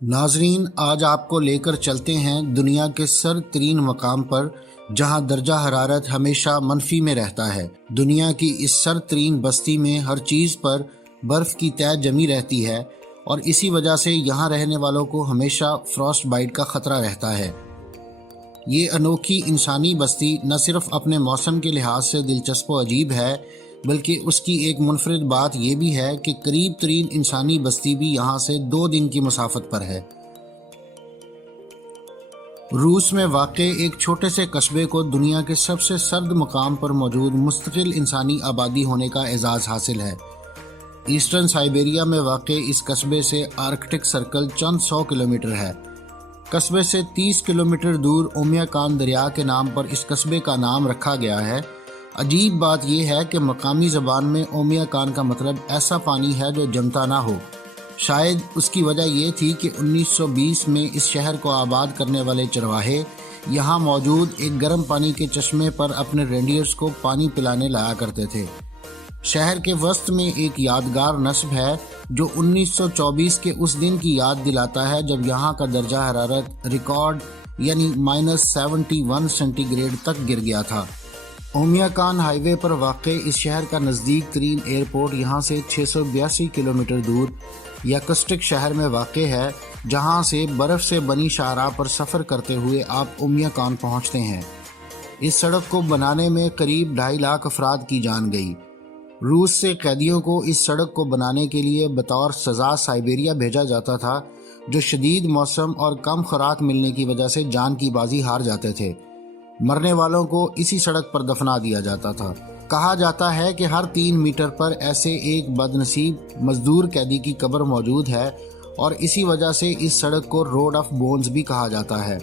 ناظرین، آج آپ کو لے کر چلتے ہیں دنیا کے سرد ترین مقام پر جہاں درجہ حرارت ہمیشہ منفی میں رہتا ہے۔ دنیا کی اس سرد ترین بستی میں ہر چیز پر برف کی تہ جمی رہتی ہے اور اسی وجہ سے یہاں رہنے والوں کو ہمیشہ فراسٹ بائٹ کا خطرہ رہتا ہے۔ یہ انوکھی انسانی بستی نہ صرف اپنے موسم کے لحاظ سے دلچسپ و عجیب ہے، بلکہ اس کی ایک منفرد بات یہ بھی ہے کہ قریب ترین انسانی بستی بھی یہاں سے 2 دن کی مسافت پر ہے۔ روس میں واقع ایک چھوٹے سے قصبے کو دنیا کے سب سے سرد مقام پر موجود مستقل انسانی آبادی ہونے کا اعزاز حاصل ہے۔ ایسٹرن سائبیریا میں واقع اس قصبے سے آرکٹک سرکل چند 100 کلومیٹر ہے۔ قصبے سے 30 کلومیٹر دور اومیاکان دریا کے نام پر اس قصبے کا نام رکھا گیا ہے۔ عجیب بات یہ ہے کہ مقامی زبان میں اومیاکان کا مطلب ایسا پانی ہے جو جمتا نہ ہو۔ شاید اس کی وجہ یہ تھی کہ 1920 میں اس شہر کو آباد کرنے والے چرواہے یہاں موجود ایک گرم پانی کے چشمے پر اپنے رینڈیئرز کو پانی پلانے لایا کرتے تھے۔ شہر کے وسط میں ایک یادگار نصب ہے جو 1924 کے اس دن کی یاد دلاتا ہے جب یہاں کا درجہ حرارت ریکارڈ یعنی -71 سینٹی گریڈ تک گر گیا تھا۔ اومیاکان ہائی وے پر واقع اس شہر کا نزدیک ترین ایئرپورٹ یہاں سے 682 کلومیٹر دور یاکوتسک شہر میں واقع ہے، جہاں سے برف سے بنی شاہراہ پر سفر کرتے ہوئے آپ اومیاکان پہنچتے ہیں۔ اس سڑک کو بنانے میں قریب 2.5 لاکھ افراد کی جان گئی۔ روس سے قیدیوں کو اس سڑک کو بنانے کے لیے بطور سزا سائبیریا بھیجا جاتا تھا، جو شدید موسم اور کم خوراک ملنے کی وجہ سے جان کی بازی ہار جاتے تھے۔ مرنے والوں کو اسی سڑک پر دفنا دیا جاتا تھا۔ کہا جاتا ہے کہ ہر 3 میٹر پر ایسے ایک بد نصیب مزدور قیدی کی قبر موجود ہے اور اسی وجہ سے اس سڑک کو روڈ آف بونز بھی کہا جاتا ہے۔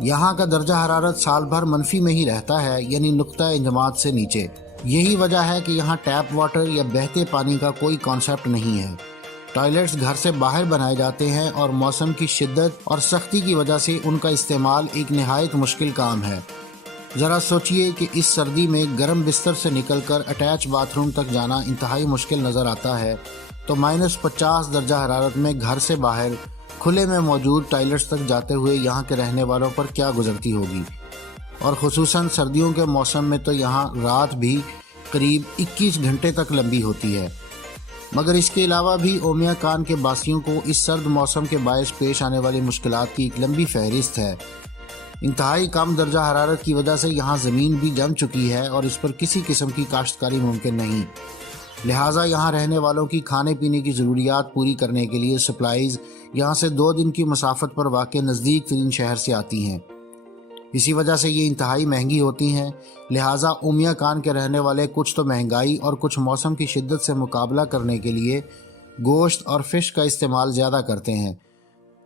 یہاں کا درجہ حرارت سال بھر منفی میں ہی رہتا ہے، یعنی نقطہ انجماد سے نیچے۔ یہی وجہ ہے کہ یہاں ٹیپ واٹر یا بہتے پانی کا کوئی کانسیپٹ نہیں ہے۔ ٹوائلٹس گھر سے باہر بنائے جاتے ہیں اور موسم کی شدت اور سختی کی وجہ سے ان کا استعمال ایک نہایت مشکل کام ہے۔ ذرا سوچئے کہ اس سردی میں گرم بستر سے نکل کر اٹیچ باتھ روم تک جانا انتہائی مشکل نظر آتا ہے، تو -50 درجہ حرارت میں گھر سے باہر کھلے میں موجود ٹوائلٹس تک جاتے ہوئے یہاں کے رہنے والوں پر کیا گزرتی ہوگی۔ اور خصوصاً سردیوں کے موسم میں تو یہاں رات بھی قریب 21 گھنٹے تک لمبی ہوتی ہے۔ مگر اس کے علاوہ بھی اومیاکان کے باسیوں کو اس سرد موسم کے باعث پیش آنے والی مشکلات کی ایک لمبی فہرست ہے۔ انتہائی کم درجہ حرارت کی وجہ سے یہاں زمین بھی جم چکی ہے اور اس پر کسی قسم کی کاشتکاری ممکن نہیں، لہٰذا یہاں رہنے والوں کی کھانے پینے کی ضروریات پوری کرنے کے لیے سپلائیز یہاں سے 2 دن کی مسافت پر واقع نزدیک ترین شہر سے آتی ہیں۔ اسی وجہ سے یہ انتہائی مہنگی ہوتی ہیں، لہٰذا اومیاکان کے رہنے والے کچھ تو مہنگائی اور کچھ موسم کی شدت سے مقابلہ کرنے کے لیے گوشت اور فش کا استعمال زیادہ کرتے ہیں۔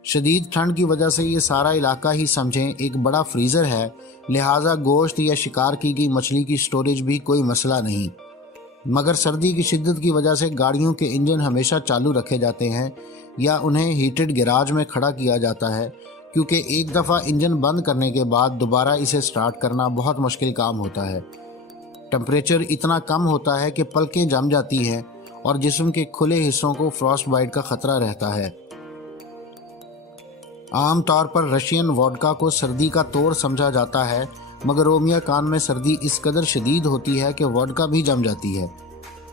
شدید ٹھنڈ کی وجہ سے یہ سارا علاقہ ہی سمجھیں ایک بڑا فریزر ہے، لہٰذا گوشت یا شکار کی گئی مچھلی کی سٹوریج بھی کوئی مسئلہ نہیں۔ مگر سردی کی شدت کی وجہ سے گاڑیوں کے انجن ہمیشہ چالو رکھے جاتے ہیں یا انہیں ہیٹڈ گیراج میں کھڑا کیا جاتا ہے، کیونکہ ایک دفعہ انجن بند کرنے کے بعد دوبارہ اسے سٹارٹ کرنا بہت مشکل کام ہوتا ہے۔ ٹمپریچر اتنا کم ہوتا ہے کہ پلکیں جم جاتی ہیں اور جسم کے کھلے حصوں کو فراسٹ بائٹ کا خطرہ رہتا ہے۔ عام طور پر رشین ووڈکا کو سردی کا توڑ سمجھا جاتا ہے، مگر اومیاکان میں سردی اس قدر شدید ہوتی ہے کہ ووڈکا بھی جم جاتی ہے۔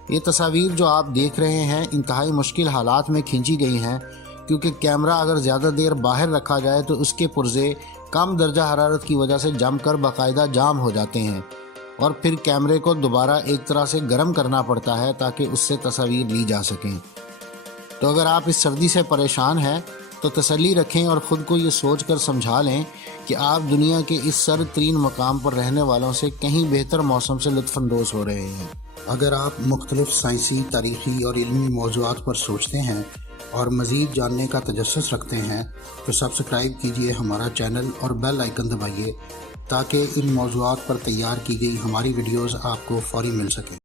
یہ تصاویر جو آپ دیکھ رہے ہیں انتہائی مشکل حالات میں کھینچی گئی ہیں، کیونکہ کیمرہ اگر زیادہ دیر باہر رکھا جائے تو اس کے پرزے کم درجہ حرارت کی وجہ سے جم کر باقاعدہ جام ہو جاتے ہیں اور پھر کیمرے کو دوبارہ ایک طرح سے گرم کرنا پڑتا ہے تاکہ اس سے تصاویر لی جا سکیں۔ تو اگر آپ اس سردی سے پریشان ہیں تو تسلی رکھیں اور خود کو یہ سوچ کر سمجھا لیں کہ آپ دنیا کے اس سرد ترین مقام پر رہنے والوں سے کہیں بہتر موسم سے لطف اندوز ہو رہے ہیں۔ اگر آپ مختلف سائنسی، تاریخی اور علمی موضوعات پر سوچتے ہیں اور مزید جاننے کا تجسس رکھتے ہیں تو سبسکرائب کیجئے ہمارا چینل اور بیل آئیکن دبائیے تاکہ ان موضوعات پر تیار کی گئی ہماری ویڈیوز آپ کو فوری مل سکیں۔